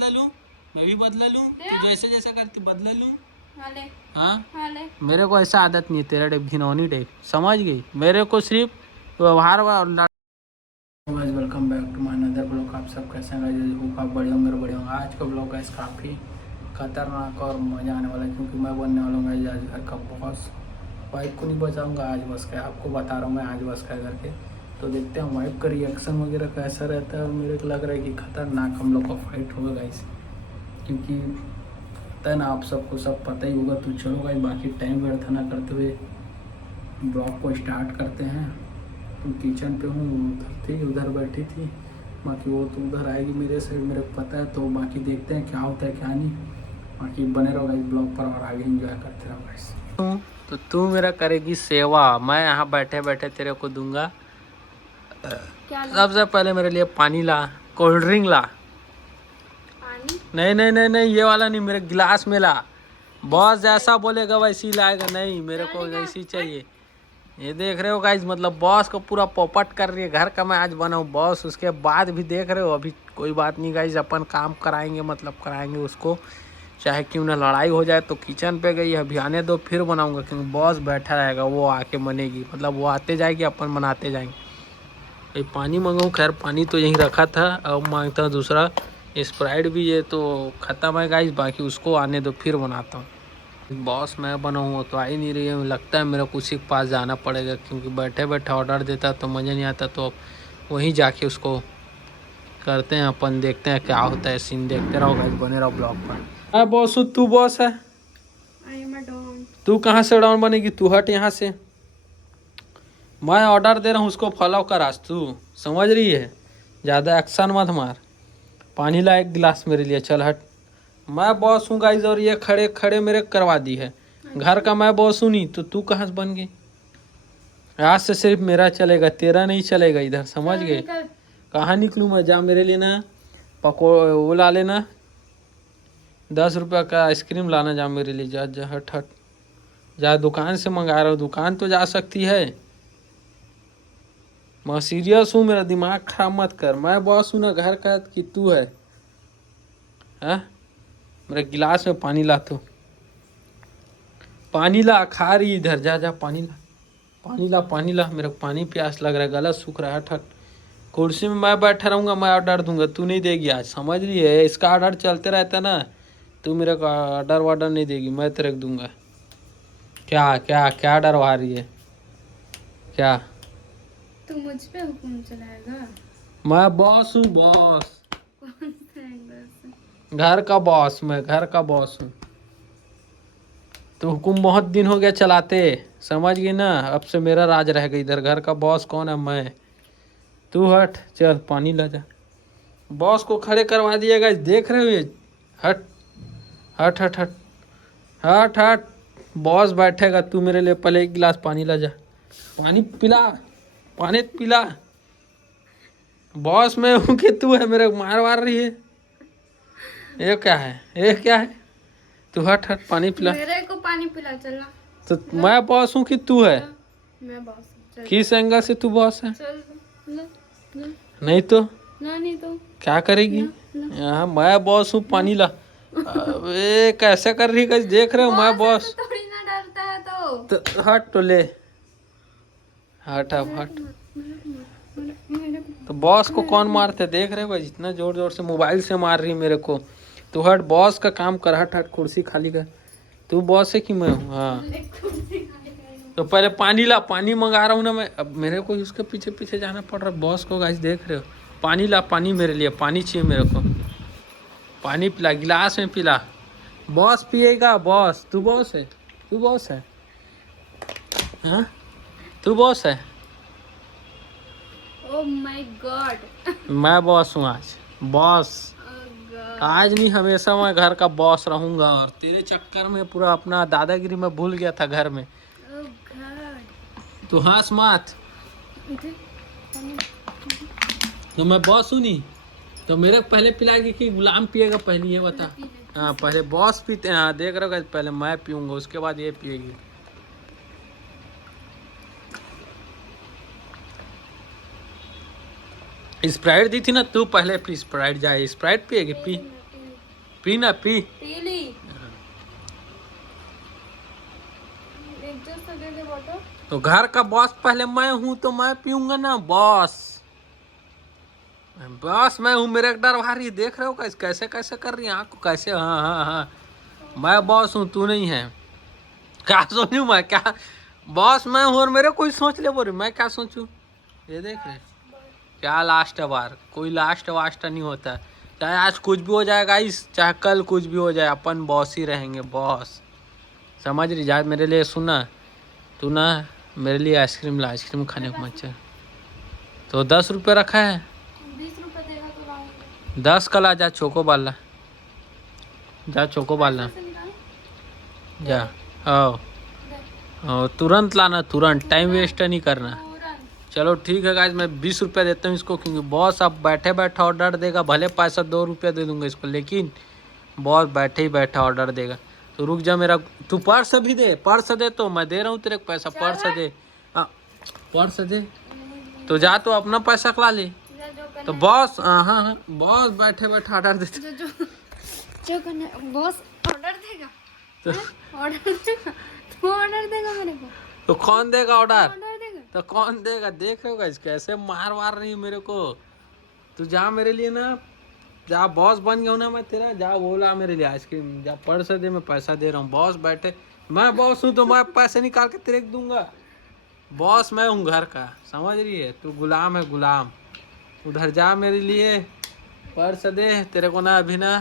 बदला लूं, मैं भी बदला लूं, तू जैसे जैसा करती बदला लूं। हाँ मेरे को ऐसा आदत नहीं है तेरा टाइप घिनौनी टाइप, समझ गई? मेरे को सिर्फ व्यवहार guys welcome back to my another blog. आप सब कैसे हैं गाइस? होप आप बढ़िया होंगे, बढ़िया होंगे। आज का ब्लॉग गाइस काफ़ी खतरनाक और मज़ा आने वाला है, क्योंकि मैं बनने वाला हूँ गाइस आज घर का बॉस। वाइफ को नहीं बचाऊंगा आज बस का, आपको बता रहा हूँ मैं आज बस का करके। तो देखते हैं वाइफ का रिएक्शन वगैरह कैसा रहता है, और मेरे को लग रहा है कि खतरनाक हम लोग का फाइट होगा गाइस, क्योंकि पता है ना, आप सबको सब पता ही होगा। तो चलो गाइस, बाकी टाइम व्यर्थ ना करते हुए ब्लॉग को स्टार्ट करते हैं। तो किचन पे हूँ, उधर थी, उधर बैठी थी, बाकी वो तो उधर आएगी मेरे से, मेरे को पता है। तो बाकी देखते हैं क्या होता है क्या नहीं। बाकी बने रहो गाइस ब्लॉग पर और आगे एंजॉय करते रहो गाइस। तो तू मेरा करेगी सेवा, मैं यहाँ बैठे बैठे तेरे को दूंगा। सबसे पहले मेरे लिए पानी ला, कोल्ड ड्रिंक ला। पानी? नहीं नहीं नहीं नहीं, ये वाला नहीं, मेरे गिलास में ला। बॉस जैसा बोलेगा वैसी लाएगा, नहीं मेरे को वैसी चाहिए। ये देख रहे हो गाइज, मतलब बॉस को पूरा पोपट कर रही है। घर का मैं आज बनाऊँ बॉस, उसके बाद भी देख रहे हो। अभी कोई बात नहीं गाइज, अपन काम कराएंगे, मतलब कराएंगे उसको, चाहे क्यों ना लड़ाई हो जाए। तो किचन पे गई, अभी आने दो फिर बनाऊंगा, क्योंकि बॉस बैठा रहेगा, वो आके बनेगी, मतलब वो आते जाएगी, अपन बनाते जाएंगे। ये पानी मंगाऊँ, खैर पानी तो यहीं रखा था, अब मांगता हूँ दूसरा। स्प्राइट भी ये तो ख़त्म है गाइज, बाकी उसको आने दो फिर बनाता हूँ। बॉस मैं बना हूँ तो आ ही नहीं रही है, लगता है मेरे को उसी के पास जाना पड़ेगा, क्योंकि बैठे बैठे ऑर्डर देता तो मज़ा नहीं आता। तो वहीं जाके उसको करते हैं अपन, देखते हैं क्या होता है सीन। देखते रहो गाइस, बने रहो ब्लॉग पर। हाँ बॉस, तू बॉस है? तू कहाँ से डाउन बनेगी? तू हट यहाँ से, मैं ऑर्डर दे रहा हूँ, उसको फॉलो कर आज तू, समझ रही है? ज़्यादा एक्शन मत मार। पानी ला एक गिलास मेरे लिए, चल हट। मैं बॉस हूँ गाइज, और ये खड़े खड़े मेरे करवा दी है। घर का मैं बॉस हूँ नहीं, तो तू कहाँ से बन गई? आज से सिर्फ मेरा चलेगा, तेरा नहीं चलेगा इधर, समझ गए? कहाँ निकलूँ मैं? जा मेरे लिए ना वो ला लेना, 10 रुपया का आइसक्रीम लाना, जा मेरे लिए, जा जा, हट हट जा। दुकान से मंगा रहा हूँ, दुकान तो जा सकती है। मैं सीरियस हूँ, मेरा दिमाग खराब मत कर। मैं बॉस हूँ ना घर का, कि तू है? हाँ, मेरे गिलास में पानी ला, तू पानी ला, खा रही इधर, जा जा पानी ला, पानी ला, पानी ला। मेरे को पानी प्यास लग रहा है, गला सूख रहा है। हट हट, कुर्सी में मैं बैठा रहूँगा, मैं ऑर्डर दूंगा, तू नहीं देगी आज, समझ रही है? इसका ऑर्डर चलते रहता ना, तू मेरे को ऑर्डर वार्डर नहीं देगी, मैं तेरे को दूंगा। क्या क्या क्या डरवा रही है क्या? तू मुझ पे हुक्म चलाएगा? मैं बॉस हूँ, बॉस, कौन सा एंगल से? घर का बॉस, मैं घर का बॉस हूँ। तो हुकुम बहुत दिन हो गया चलाते, समझ गई ना? अब से मेरा राज रहेगा इधर, घर का बॉस कौन है? मैं। तू हट, चल पानी ला जा। बॉस को खड़े करवा दिएगा, देख रहे हो ये? हट हट हट हट हट हट, बॉस बैठेगा। तू मेरे लिए पहले एक गिलास पानी ला जा, पानी पिला, पानी पिला। बॉस मैं हूँ कि तू है? मेरे को मार वार रही है, ये क्या है? ये क्या है? तू हट हट, पानी पिला। मेरे को पानी पिला, चलना। तो मैं बॉस हूँ कि तू है? मैं बॉस हूँ, चल। किस एंगल से तू बॉस है? चल ना, ना, नहीं तो ना, नहीं तो क्या करेगी? यहाँ मैं बॉस हूँ, पानी ला। अबे कैसे कर रही है, देख रहे हो? मैं बॉस थोड़ी ना डरता है तो हट, तो ले, हट अब हट। तो बॉस को कौन मारते, देख रहे हो? जितना जोर जोर से मोबाइल से मार रही मेरे को। तू हट, बॉस का काम कर, हट हट, कुर्सी खाली कर। तू बॉस है कि मैं हूँ? हाँ, तो पहले पानी ला, पानी मंगा रहा हूँ ना मैं। अब मेरे को उसके पीछे पीछे जाना पड़ रहा है बॉस को गाइस, देख रहे हो? पानी ला, पानी मेरे लिए, पानी चाहिए मेरे को, पानी पिला, गिलास में पिला। बॉस पिएगा, बॉस, तू बॉस है? तू बॉस है? हाँ, तू बॉस है? ओह माय गॉड, मैं बॉस हूँ आज, बॉस। आज नहीं, हमेशा मैं घर का बॉस रहूंगा, और तेरे चक्कर में पूरा अपना दादागिरी में भूल गया था घर में। ओह गॉड। तू हंस मत, तो मैं बॉस हूँ नहीं? तो मेरे को पहले पिलाएगी कि गुलाम पिएगा पहले, ये बता। हाँ, पहले बॉस पीते हैं। हाँ देख रहे हो, पहले मैं पीऊंगा, उसके बाद ये पिएगी। स्प्राइट दी थी ना, तू पहले पी स्प्राइट, जाए स्प्राइट पिएगी, पी। पी ना पी। पीली एक जूस तो दे दे बॉटल। तो घर का बॉस पहले मैं हूँ तो मैं पीऊंगा ना बॉस। बॉस मैं हूँ, मेरे एक डर भारी देख रहे हो कैसे कैसे कैसे कर रही है आँख को कैसे। हाँ हाँ हाँ मैं बॉस हूँ तू नहीं है। क्या सोचूं मैं क्या? बॉस मैं हूँ और मेरे कोई सोच ले बोल मैं क्या सोचूं। ये देख रहे क्या लास्ट बार कोई लास्ट वास्ट नहीं होता। चाहे आज कुछ भी हो जाएगा इस चाहे कल कुछ भी हो जाए अपन बॉस ही रहेंगे बॉस। समझ रही जा मेरे लिए सुना तू ना मेरे लिए आइसक्रीम ला आइसक्रीम खाने को मत चल। तो 10 रुपये रखा है 20 रुपए देगा तो लाऊंगी। 10 का ला जा चोको बाल ला जा चोको बाल ला पैसे निकाल जा। आओ आओ तुरंत लाना तुरंत टाइम वेस्ट नहीं करना। तुरंत। चलो ठीक है गाइस मैं 20 रुपया देता हूँ इसको क्योंकि बॉस अब बैठे बैठे ऑर्डर देगा भले पैसा 2 रुपया दे दूंगा इसको लेकिन बॉस बैठे ही बैठा ऑर्डर देगा। तो रुक जा मेरा तू पर्स भी दे पर्स दे तो मैं दे रहा हूँ तेरे को पैसा पर्स दे। हाँ पर्स दे तो जा तो अपना पैसा खिला ले। तो बॉस हाँ हाँ बॉस बैठे बैठे ऑर्डर देते जो करना बॉस ऑर्डर देगा। तो, ऑर्डर देगा तू ऑर्डर देगा मेरे को। तो कौन देगा ऑर्डर? ऑर्डर देगा तो कौन देगा? देख रहे हो गाइस कैसे मार रही है मेरे को। तू जा मेरे लिए ना जा बॉस बन गया हूं ना मैं तेरा जा बोला मेरे लिए आइसक्रीम जा पर्स दे मैं पैसा दे रहा हूँ। बॉस बैठे मैं बॉस हूँ तो मैं पैसे निकाल के तेरे को दूंगा। बॉस मैं हूँ घर का समझ रही है तू गुलाम है गुलाम। उधर जा मेरे लिए पर्स दे तेरे को ना अभी ना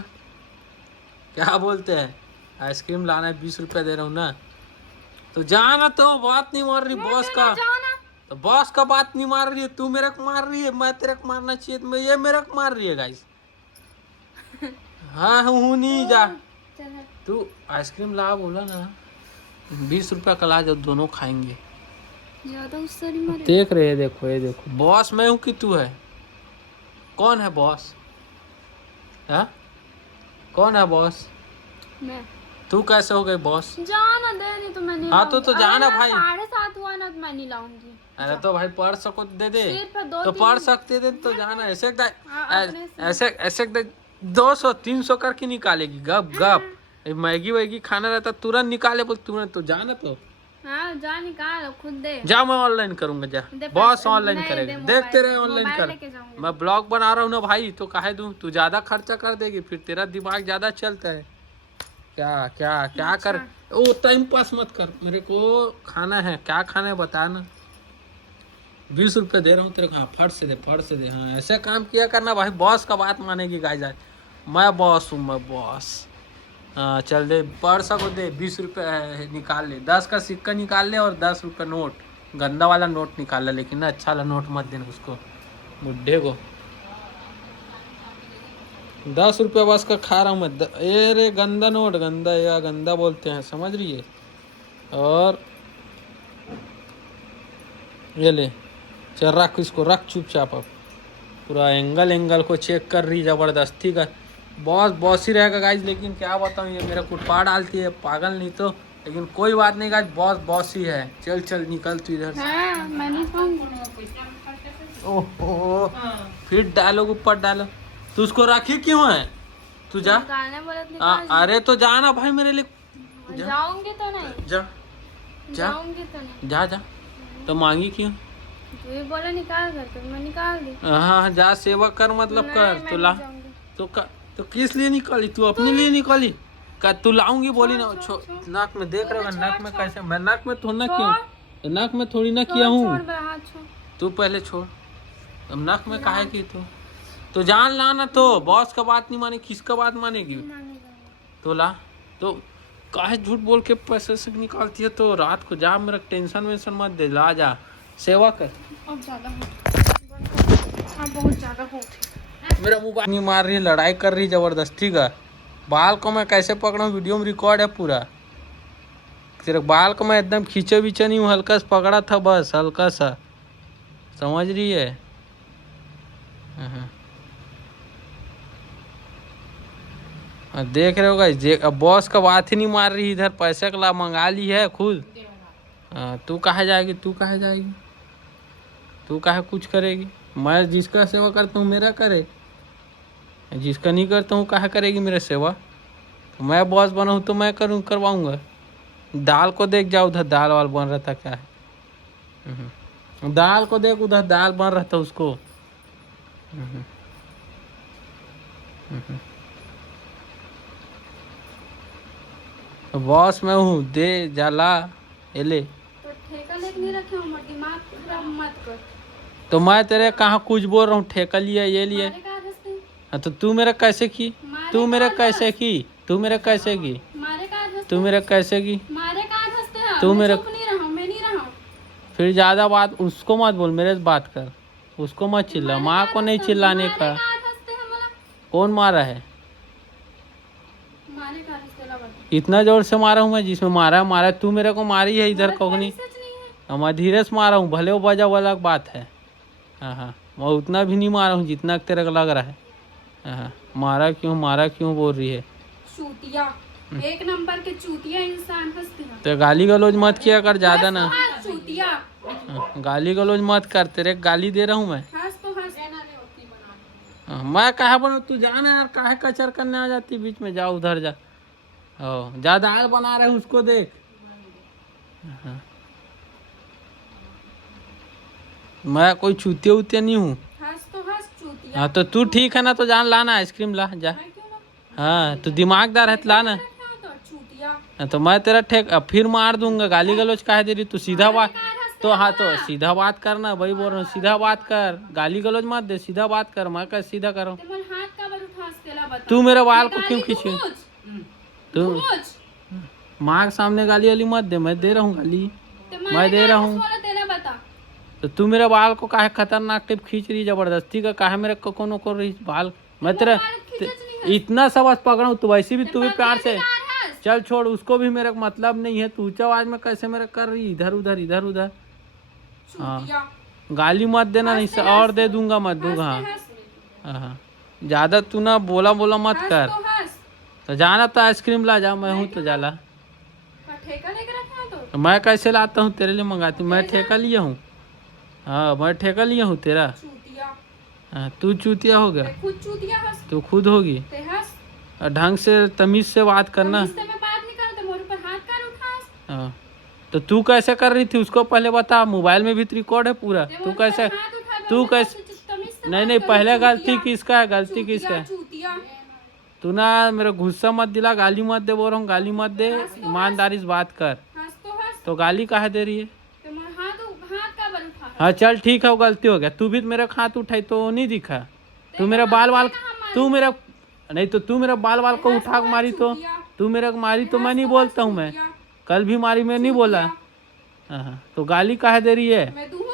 क्या बोलते हैं आइसक्रीम लाना है 20 रुपया दे रहा हूँ ना। तो जाना तो बात नहीं मार रही बॉस का। तो बॉस का बात नहीं मार रही है तू मेरे को मार रही है मैं तेरे को मारना चाहिए तो ये मेरे को मार रही है गाइस। हाँ हूँ नहीं जा तू आइसक्रीम ला बोला ना 20 रुपया का ला जब दोनों खाएंगे। ज्यादा उससे नहीं मारे। देख रहे ये देखो बॉस मैं हूँ कि तू है? कौन है बॉस? हाँ कौन है बॉस? मैं। तू कैसे हो गई बॉस? जाना दे नहीं तो मैं नहीं हाँ तो जाना अरे भाई। 7:30 हुआ ना तो मैं नहीं लाऊंगी। अरे तो भाई पर्स को दे दे सिर्फ दो तो तीन- पर्स दे दे तो जाना ऐसे अपने से। ऐसे ऐसे 200-300 करके निकालेगी गप गप। मैगी वैगी खाना रहता तुरंत निकाले बोल तुरंत तो जाना तो हाँ जा निकाल खुद दे। जा मैं ऑनलाइन करूंगा जा दे बॉस पैसे- ऑनलाइन नहीं, करेगा दे देखते मोबाइल- रहे ऑनलाइन मोबाइल कर। लेके जाऊंगी। मैं ब्लॉग बना रहा हूँ ना भाई तो काहे दूं तू ज्यादा खर्चा कर देगी फिर तेरा दिमाग ज्यादा चलता है। क्या क्या क्या कर ओ टाइम पास मत कर मेरे को खाना है क्या खाना है बता ना। 20 रुपये दे रहा हूँ तेरे को। हाँ फट से दे हाँ ऐसे काम किया करना भाई बॉस का बात मानेगी गाइस। मैं बॉस हूँ मैं बॉस। हाँ चल दे पर्स को दे 20 रुपये निकाल ले 10 का सिक्का निकाल ले और 10 रुपये नोट गंदा वाला नोट निकाल ले लेकिन अच्छा वाला नोट मत देना उसको बुढ़े को। 10 रुपये बस का खा रहा हूँ मैं रे गंदा नोट गंदा या गंदा बोलते हैं समझ रही है। और ये ले चल रख इसको रख चुपचाप। अब पूरा एंगल को चेक कर रही जबरदस्ती का। बॉस ही रहेगा गाइज लेकिन क्या बताऊँ ये मेरा कुटपा डालती है पागल नहीं तो। लेकिन कोई बात नहीं गाइज बॉस ही है। चल चल निकल तू इधर से। हाँ मैं नहीं खाऊंगी। ओहो फिर डायलॉग ऊपर डालो तू उसको रखी क्यों है? तू जा निकालने बोले तो निकाल। अरे तो जाना भाई मेरे लिए जाऊंगी तो नहीं। जा जाऊंगी तो नहीं। जा तो मांगी क्यों? तू ही बोला निकाल कर तो मैं निकाल दी। हाँ जा सेवा कर मतलब नहीं, कर मैं तू ला नहीं जाऊंगी। तो किस लिए निकाली तू अपने लिए निकाली का तू लाऊंगी बोली ना नाक में देख रहे हो नाक में कैसे मैं नाक में थोड़ी ना किया नाक में थोड़ी ना किया हूँ। छोड़ मेरा हाथ छोड़। तू पहले छोड़ अब नाक में काहे की तो जान ला ना तो बॉस का बात नहीं माने किसका बात मानेगी? तो ला तो काहे झूठ बोल के पैसे से निकालती है तो रात को जा मेरा टेंशन वेंशन मत दे ला जा सेवा कर। अब ज्यादा हो बहुत ज्यादा हो मेरा मोबाइल नहीं मार रही है लड़ाई कर रही जबरदस्ती का। बाल को मैं कैसे पकड़ा हूँ वीडियो में रिकॉर्ड है पूरा। सिर्फ बाल को मैं एकदम खींचे बीचे नहीं हूँ हल्का सा पकड़ा था बस हल्का सा समझ रही है। देख रहे हो गाइस अब बॉस का बात ही नहीं मार रही इधर पैसे का मंगा ली है खुद। तू कहाँ जाएगी तू कहाँ कुछ करेगी? मैं जिसका सेवा करता हूँ मेरा करे जिसका नहीं करता हूँ कहाँ करेगी मेरा सेवा? मैं बॉस बना हूँ तो मैं करवाऊंगा। दाल को देख जाओ, उधर दाल वाल बन रहा था क्या है। दाल को देख, उधर दाल बन रहा था उसको। बॉस मैं हूँ, दे जाला ये ले। तो ठेका लेके नहीं रखे हूँ, दिमाग खराब मत कर। तो मैं तेरे कहाँ कुछ बोल रहा हूँ, ठेका लिया ये लिए। मारे का हंसते हैं? हाँ तो तू मेरा कैसे की? मारे तू मेरा का कैसे हंस- की? तू मेरा कैसे की? मारे का हंसते तू हैं? मेरा कैसे की? मारे का हंसते हैं? तू मैं मेरे चुप नहीं रहा हूँ, मैं नहीं रहा हूँ। फिर ज्यादा बात उसको मत बोल, मेरे से बात कर। उसको मत चिल्ला, मारे माँ का को नहीं हंसते हैं? चिल्लाने मारे का। का हंसते हैं मला? कौन मारा है? मारे का हंसते ला बता। इतना जोर से मारा हूँ मैं, जिसमें मारा मारा तू मेरे को मारी है इधर मारे कोगनी। कोई सच नहीं है। मैं धीरे से मारा हूँ, भले वो बजा वो अलग बात है। हाँ हाँ, मैं उतना भी नहीं मारा हूँ जितना तेरे को लग रहा है। हाँ, मारा क्यों बोल रही है? चूतिया, एक नंबर के चूतिया इंसान हंसते हैं। तो गाली गलौज मत किया कर ज्यादा ना। हंस चूतिया। हाँ, गाली गलौज मत कर, तेरे को गाली दे रहा हूँ मैं। हंस तो हंस। हाँ, मैं कहा बोला तू जाना यार, काहे कचर करने आ जाती बीच में, जा उधर जा। ओ जा, दाल बना रहे उसको देख। हाँ। मैं कोई चूतिया उतिया नहीं हूँ। हंस तो हंस चूतिया। हाँ तो तू ठीक है ना, तो जान लाना आइसक्रीम ला जा। मैं क्यों ना? हाँ तो दिमागदार है तो लाना। रखा तो चूतिया। हाँ, तो मैं तेरा ठेक अब फिर मार दूंगा। गाली गलौज काहे दे रही तू? सीधा बात। तो हाँ तो सीधा बात करना, वही बोल रहा हूँ, सीधा बात कर। गाली गलौज मत दे, सीधा बात कर। मैं कैसे सीधा कर रहा हूँ? ते मन हाथ का बर उठा तेला बता। तू मेरे बाल को गाली क्यों तू खींची? पूछ। तू तू पूछ। माँ के सामने गाली वाली मत दे, मैं दे रहा हूँ गाली। ते मैं मारे दे का रहा हंस हूँ। वाला तेला बता। तो तू मेरे बाल को काहे खतरनाक टिप खींच रही जबरदस्ती का? काहे मेरे को कोनो कर रही बाल? मैं तेरा बाल खींचत नहीं है। इतना सबक पकड़ा हूँ, तो वैसे भी तू भी प्यार से पकड़ हंस। चल छोड़ उसको भी, मेरे को मतलब नहीं है। तू ऊंचा आवाज में कैसे मेरे कर रही इधर उधर इधर उधर? हाँ चूतिया। गाली मत देना, नहीं से और दे दूंगा, मत दूंगा। हाँ हंस। हाँ, ज्यादा तू ना बोला बोला मत हंस कर। तो हंस। तो जाना तो आइसक्रीम ला जा, मैं हूँ तो जाला। का ठेका लेके रखा है तो? तो मैं कैसे लाता हूँ तेरे लिए मंगाती हूँ? मैं ठेका लिया हूँ। हाँ मैं ठेका लिया हूँ तेरा। चूतिया। हाँ तू चूतिया हो गया, ते खुद चूतिया हंस। तू खुद होगी। ते हंस। और ढंग से तमीज से बात करना। तमीज से मैं बात नहीं करता, मोर ऊपर हाथ का उठा हंस। हाँ तो तू कैसे कर रही थी उसको पहले बता, मोबाइल में भी रिकॉर्ड है पूरा। ते तू मोर ऊपर कैसे? हाथ उठा दो, तू मैं कैसे? तमीज से नहीं बात नहीं, करूं, पहले गलती चूतिया। किसका है? गलती किसका है? चूतिया। तू ना मेरा गुस्सा मत दिला, गाली मत दे बोल रहा हूँ, गाली मत दे। ईमानदारी से बात कर। हंस तो हंस। तो गाली काहे दे रही है? ते मोर हाथ का बर उठा हंस। हाँ चल ठीक है, वो गलती हो गया। तू भी मेरा हाथ उठाई तो नहीं दिखा। तू मेरा बाल वाल, तू मेरा नहीं तो तू मेरा बाल वाल को उठा के मारी तो, तू मेरा को मारी तो मैं नहीं बोलता हूँ। मैं कल भी मारी, मैं नहीं बोला। हाँ हाँ, तो गाली काहे दे रही है? मैं दूंगा।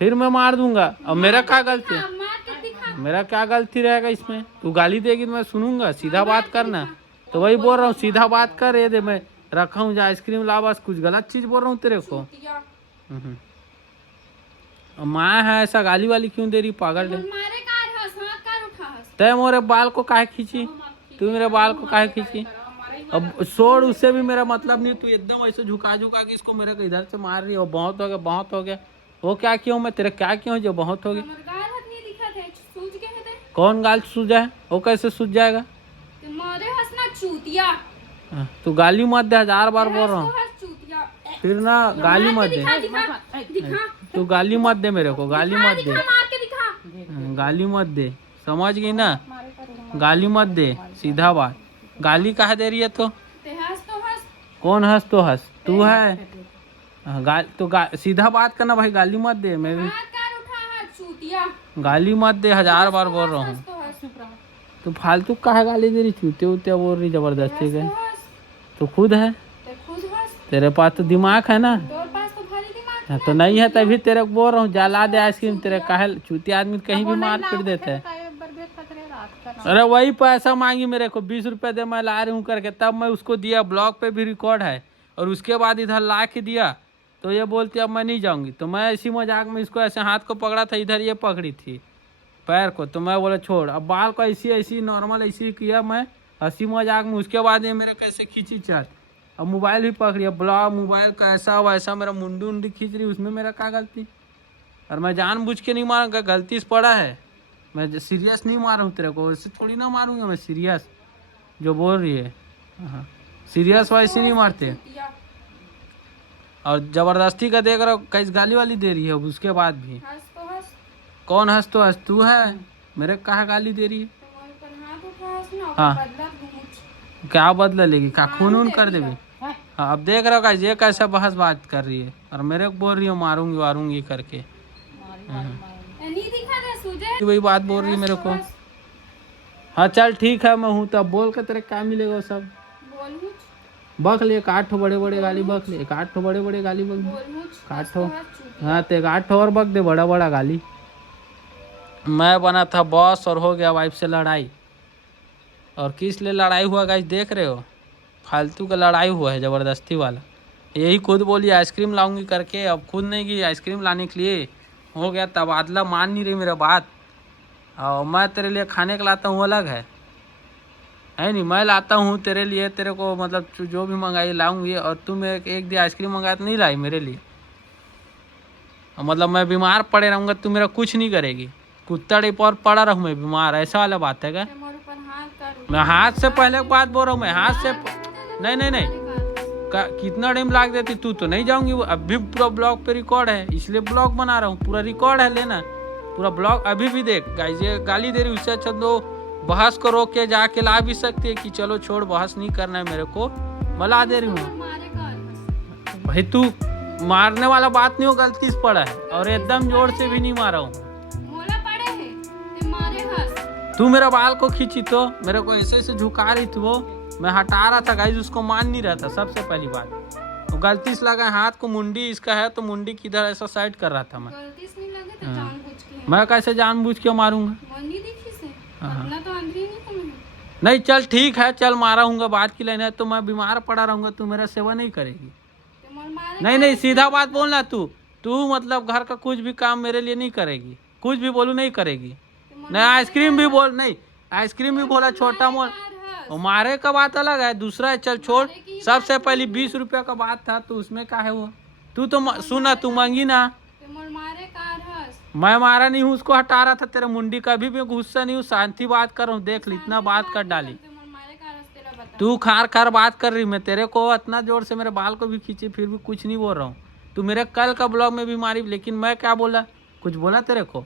फिर मैं मार दूंगा। अब मेरा क्या गलती है? मार के दिखा। मेरा क्या गलती रहेगा इसमें? तू गाली देगी तो मैं सुनूंगा। सीधा बात करना। तो वही बोल रहा हूँ, सीधा बात कर। ये दे, मैं रखा हूँ आइसक्रीम ला, बस कुछ गलत चीज बोल रहा हूँ तेरे को? चूतिया। माँ है ऐसा गाली वाली क्यों दे रही पागल? मोर मारे का हंस, हाथ का उठा हंस। तय मोरे बाल को काहे खींची? तू मेरे बाल को काहे खींची? अब छोड़, उससे भी मेरा मतलब नहीं। तू एकदम ऐसे झुका झुका के इसको मेरे को इधर से मार रही है। वो बहुत हो गया, बहुत हो गया। वो क्या क्यों? मैं तेरे क्या क्यों जो बहुत हो गया? हमर गाल हाथ नहीं दिखा थे, सूझ गए हैं ते। कौन गाल सूझा है? वो कैसे सूझ जाएगा? ते मारे हंस ना चूतिया। हाँ, तू गाली मत दे, 1000 बार बोल रहा हूँ। हंस चूतिया। फिर ना गाली मत दे। दिखा दिखा। तू गाली मत दे मेरे को, गाली मत दे। मार के दिखा। गाली मत दे, समझ गई ना? गाली मत दे, सीधा बात। गाली काहे दे रही है तो? ते हंस तो हंस। कौन हंस तो हंस? तू है। हाँ, सीधा बात करना भाई, गाली मत दे। मैं भी हाथ का उठा हंस चूतिया। गाली मत दे, 1000 बार बोल रहा हंस हूँ। तो हंस। तू फालतू काहे गाली दे रही? चूते उते बोल रही जबरदस्ती के। हंस तो हंस। तू खुद है, ते खुद हंस। तेरे पास तो दिमाग है ना। तोर पास तो भारी दिमाग हाँ, तो नहीं है तभी तेरे को बोल रहा हूँ, जला दे आइसक्रीम। तेरे काहे चूती आदमी कहीं भी मार पीट देते हैं। अरे वही पैसा मांगी मेरे को, 20 रुपए दे, मैं ला रही हूँ करके, तब मैं उसको दिया। ब्लॉग पे भी रिकॉर्ड है। और उसके बाद इधर ला के दिया, तो ये बोलती अब मैं नहीं जाऊंगी। तो मैं इसी मजाक में इसको ऐसे हाथ को पकड़ा था, इधर ये पकड़ी थी पैर को। तो मैं बोला छोड़। अब बाल को ऐसी ऐसी नॉर्मल ऐसी किया मैं, हंसी मजाक में। उसके बाद ये मेरे कैसे खींची चल। अब मोबाइल भी पकड़ी, अब ब्लॉग मोबाइल कैसा वैसा मेरा मुंडी उंडी खींच रही, उसमें मेरा क्या गलती? और मैं जानबूझ के नहीं मारूंगा, गलती से पड़ा है। मैं सीरियस नहीं मार रहा हूँ तेरे को, वैसे थोड़ी ना मारूंगा मैं सीरियस, जो बोल रही है। हाँ सीरियस वैसे नहीं मारते। चूतिया। और जबरदस्ती का देख रहा हो, कैसे गाली वाली दे रही है अब उसके बाद भी। हंस तो हंस। कौन हंस तो हंस तू है, मेरे को कहा गाली दे रही है। तुम्हारे ऊपर हाथ उठा हंस ना, हाँ। बदला घूंच। क्या बदला लेगी, क्या खून मारू उन कर देगी देगी। ना। हाँ अब देख रहा हो ये कैसा बहस बात कर रही है और मेरे को बोल रही हो मारूंगी वारूंगी करके। नहीं दिखा रहा सूझे। वही बात बोल रही है मेरे को। हंस। हाँ चल ठीक है मैं हूँ तब, बोल के तेरे क्या मिलेगा वो सब। बोलूं बक ले, एक 8 बड़े बड़े गाली बक ले, एक 8 बड़े बड़े गाली बक दे। बोलूं काट तो हो। हंस चूतिया। हाँ तो एक 8 और बक दे बड़ा बड़ा गाली। मैं बना था बॉस और हो गया वाइफ से लड़ाई। और किस लिए लड़ाई हुआ गाइस देख रहे हो, फालतू का लड़ाई हुआ है ज़बरदस्ती वाला। यही खुद बोली आइसक्रीम लाऊंगी करके, अब खुद नहीं गई आइसक्रीम लाने के लिए। हो गया तबादला, मान नहीं रही मेरा बात। और मैं तेरे लिए खाने का लाता हूँ अलग है नहीं, मैं लाता हूँ तेरे लिए, तेरे को मतलब जो भी मंगाई लाऊंगी। और तुम एक दिन आइसक्रीम मंगाया तो नहीं लाई मेरे लिए। और मतलब मैं बीमार पड़े रहूँगा तू मेरा कुछ नहीं करेगी, कुत्ता टिप और पड़ा रहूँ मैं बीमार, ऐसा वाला बात है क्या। तुम्हारे ऊपर हाथ कर। मैं हाथ से पहले बात बोल रहा हूँ, मैं हाथ से नहीं नहीं नहीं कितना टाइम लाग देती तू तो नहीं जाऊंगी। वो अभी पूरा ब्लॉग पे रिकॉर्ड है इसलिए ब्लॉग बना रहा हूँ, पूरा रिकॉर्ड है लेना पूरा ब्लॉग अभी भी देख। गाइस ये गाली दे रही, उससे अच्छा तो बहस को रोक के जाके ला भी सकती है कि चलो छोड़ बहस नहीं करना है मेरे को, मैं ला दे रही हूँ। मारेगा। भाई तू मारने वाला बात नहीं हो, गलती से पड़ा है और एकदम जोर से भी नहीं मारा हूँ। मोला पड़े है ते मारे हंस। तू मेरा बाल को खींची तो मेरे को ऐसे ऐसे झुका रही थी, वो मैं हटा रहा था गाइस, उसको मान नहीं रहा था। सबसे पहली बात वो गलती से लगा हाथ को, मुंडी इसका है तो मुंडी किधर ऐसा साइड कर रहा था मैं। गलती से नहीं लगे तो जानबूझ के। मैं कैसे जानबूझ के मारूंगा। मंदी देखी से हाँ। अपना तो अंदर ही नहीं तुम्हें। नहीं चल ठीक है, चल मारा हूँगा, बात की लेना है तो मैं बीमार पड़ा रहूंगा, तू मेरा सेवा नहीं करेगी। ते मोल मारे। नहीं नहीं सीधा बात बोलना, तू मतलब घर का कुछ भी काम मेरे लिए नहीं करेगी, कुछ भी बोलू नहीं करेगी। नहीं आइसक्रीम भी बोल, नहीं आइसक्रीम भी बोला छोटा मोल, और मारे का बात अलग है, दूसरा है। चल छोड़, सबसे पहले 20 रुपया का बात था तो उसमें क्या है वो। तू तो सुना, तू मांगी ना, ते मोल मारे कार हंस। मैं मारा नहीं हूँ, उसको हटा रहा था। तेरे मुंडी का भी गुस्सा नहीं हूँ, शांति बात कर रहा हूँ। देख ली इतना बात कर डाली, ते मोल मारे कार हंस तेरा बता। तू खार खार बात कर रही। मैं तेरे को इतना जोर से मेरे बाल को भी खींची फिर भी कुछ नहीं बोल रहा हूँ। तू मेरे कल का ब्लॉग में भी मारी, लेकिन मैं क्या बोला, कुछ बोला तेरे को।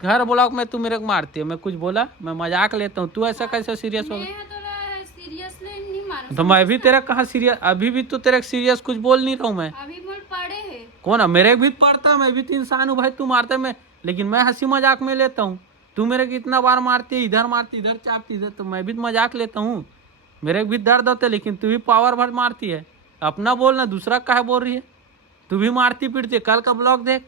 घर ब्लॉग में तू मेरे को मारती है, मैं कुछ बोला, मैं मजाक लेता हूँ, तू ऐसा कैसे सीरियस हो गया। मैं तो सीरियसली नहीं मारा। तो मैं भी तेरा कहाँ सीरियस, अभी भी तो तेरे सीरियस कुछ बोल नहीं रहा हूँ मैं। अभी मोल पड़े है। कौन है, मेरे भी पड़ता है, मैं भी तो इंसान हूँ भाई। तू मारता है मैं, लेकिन मैं हंसी मजाक में लेता हूँ। तू मेरे को इतना बार मारती है, इधर मारती इधर चापती इधर, तो मैं भी तो मजाक लेता हूँ। मेरे भी दर्द होता है, लेकिन तू भी पावर भर मारती है। अपना बोलना, दूसरा काहे बोल रही है। तू भी मारती पीटती है। कल का ब्लॉग देख,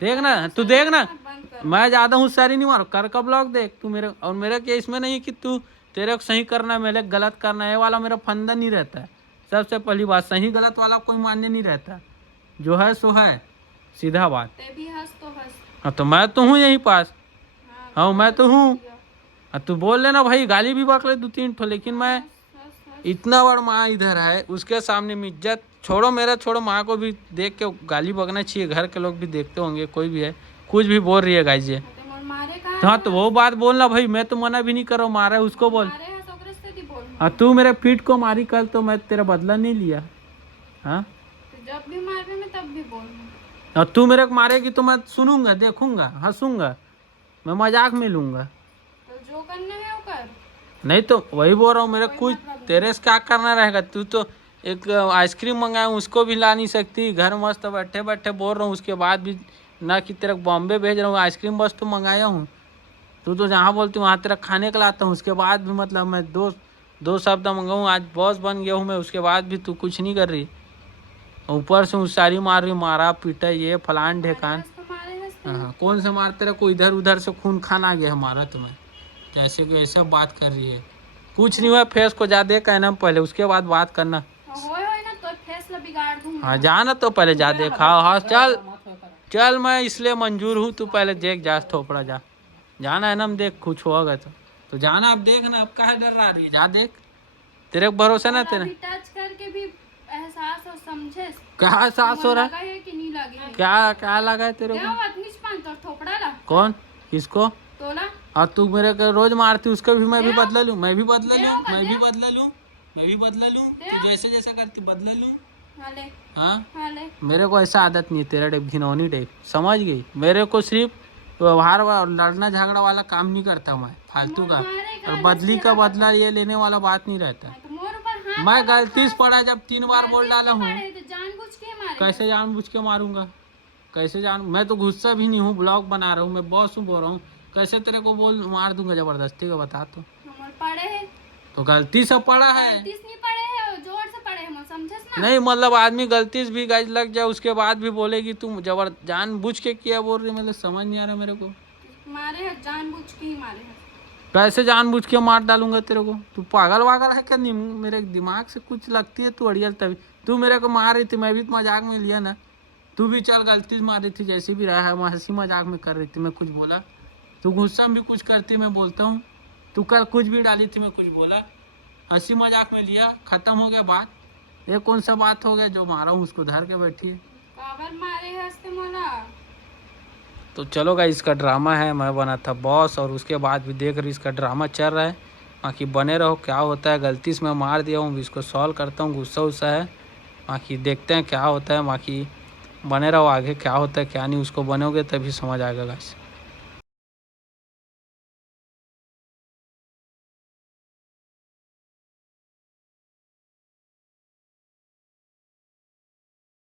देखना तू देखना, बंद कर। मैं ज्यादा होशियारी नहीं मारू। कर का ब्लॉग देख तू मेरे, और मेरे केस में नहीं कि तू तेरे को सही करना है मेरे गलत करना है, ये वाला मेरा फंदा नहीं रहता है। सबसे पहली बात, सही गलत वाला कोई मान्य नहीं रहता, जो है सो है, सीधा बात। ते भी हंस तो हंस। हाँ तो मैं तो हूँ यहीं पास, हाँ मैं तो हूँ। तू बोल लेना भाई, गाली भी बक ले 2-3 ठो, लेकिन मैं इतना बड़ माँ इधर है, उसके सामने में इज्जत छोड़ो, मेरा छोड़ो, माँ को भी देख के गाली बकना चाहिए। घर के लोग भी देखते होंगे, कोई भी है कुछ भी बोल रही है गाइस ये। ते मोल मारे कार। हाँ तो वो बात बोलना भाई, मैं तो मना भी नहीं कर रहा हूँ, मारा है उसको बोल। मारे हंस ओकरे से दी बोल। हाँ तू मेरे पीठ को मारी कल तो मैं तेरा बदला नहीं लिया। हाँ तो जब भी मारे मैं तब भी बोल। और तू मेरे को मारेगी तो मैं सुनूंगा, देखूंगा, हंसूंगा, मैं मजाक में लूंगा। तो जो करना है वो कर। नहीं तो वही बोल रहा हूँ, मेरा कुछ तेरे से क्या करना रहेगा। तू तो एक आइसक्रीम मंगाया उसको भी ला नहीं सकती, घर मस्त बैठे बैठे बोल रहा हूँ, उसके बाद भी ना कि तेरा बॉम्बे भेज रहा हूँ आइसक्रीम, बस तो मंगाया हूँ। तू तो जहाँ बोलती हूँ वहाँ तेरा खाने का लाता हूँ, उसके बाद भी मतलब मैं दो शब्द मंगाऊँ, आज बॉस बन गया हूँ मैं, उसके बाद भी तू कुछ नहीं कर रही। ऊपर से उसारी मार रही, मारा पीटा ये फलान ढेकान। हंस तो मारे हंस। हाँ कौन से मारते रहे, कोई इधर उधर से खून खान आ गया हमारा तुम्हें, कैसे कि ऐसे बात कर रही है। कुछ नहीं हुआ, फेस को जा दे कहना पहले, उसके बाद बात करना। होए ना तो फेस ला बिगाड़ दूंगा। हाँ जाना तो पहले जा देखा। हाँ चल चल, मैं इसलिए मंजूर हूँ, तू पहले देख जा, थोपड़ा जा, जाना है ना, हम देख कुछ होगा तो जाना। अब देख ना, अब काहे डर रही है, जा देख, तेरे भरोसा ना तेरे। टच करके भी एहसास और समझे क्या सांस हो रहा है, लगा है कि नहीं लगी है। क्या क्या लगा है तेरे क्या को। आदमी पान तो थोपड़ा ला कौन, किसको। तोला। और तू मेरे को रोज मारती, उसको भी मैं भी बदला लूँ, मैं भी बदला लूँ, मैं भी बदला लूँ। मैं भी बदला लूं? दे। तू जैसे जैसा करती बदला लूं? हाँ ले, हाँ, हाँ ले। मेरे को ऐसा आदत नहीं है तेरा टाइप घिनौनी टाइप, समझ गई? मेरे को सिर्फ व्यवहार लड़ना झगड़ा वाला काम नहीं करता मैं, फालतू का। मारेगा और ना, बदली का तेरा बदला ये लेने वाला बात नहीं रहता। तो मोर ऊपर हाथ मैं मत गलती से खा। पड़ा जब 3 बार बोल गलती डाला से हूँ। पड़े तो जानबूझ के मारे। कैसे जानबूझ के मारूंगा? कैसे जान, मैं तो गुस्सा भी नहीं हूँ, ब्लॉग बना रहा हूँ, मैं बॉस हूँ, बोल रहा हूँ। कैसे तेरे को बोल मार दूंगा जबरदस्ती का, बता तो। हमर पड़े है, तो गलती से पड़ा है। गलती से नहीं पड़े है, जोर से पड़े हम, समझस ना। नहीं मतलब आदमी गलती से भी गाज लग जाए उसके बाद भी बोलेगी तुम जबर जानबूझ के किया बोल रही, मतलब समझ नहीं आ रहा मेरे को। मारे है, जानबूझ के ही मारे है। कैसे जानबूझ के मार डालूंगा तेरे को? तू पागल वागल है क्या? नहीं, मेरे दिमाग से कुछ लगती है तू अड़ियल, तभी तू मेरे को मार रही थी, मैं भी तो मजाक में लिया ना। तू भी चल गलती से मार रही थी, जैसे भी रहा है, मैं हंसी मजाक में कर रही थी, मैं कुछ बोला? तू गुस्सा में भी कुछ करती, मैं बोलता हूँ। तू कल कुछ भी डाली थी, मैं कुछ बोला? हंसी मजाक में लिया, खत्म हो गया बात। ये कौन सा बात हो गया जो मारा हूँ उसको धर के बैठी है? काबर मारे है हंसते मोला। तो चलो गाइस, इसका ड्रामा है, मैं बना था बॉस और उसके बाद भी देख रही इसका ड्रामा चल रहा है। बाकी बने रहो, क्या होता है। गलती से मैं मार दिया हूँ, इसको सॉल्व करता हूँ, गुस्सा उस्सा है। बाकी देखते हैं क्या होता है। बाकी बने रहो, आगे क्या होता है क्या नहीं उसको बनोगे तभी समझ आएगा गाइस।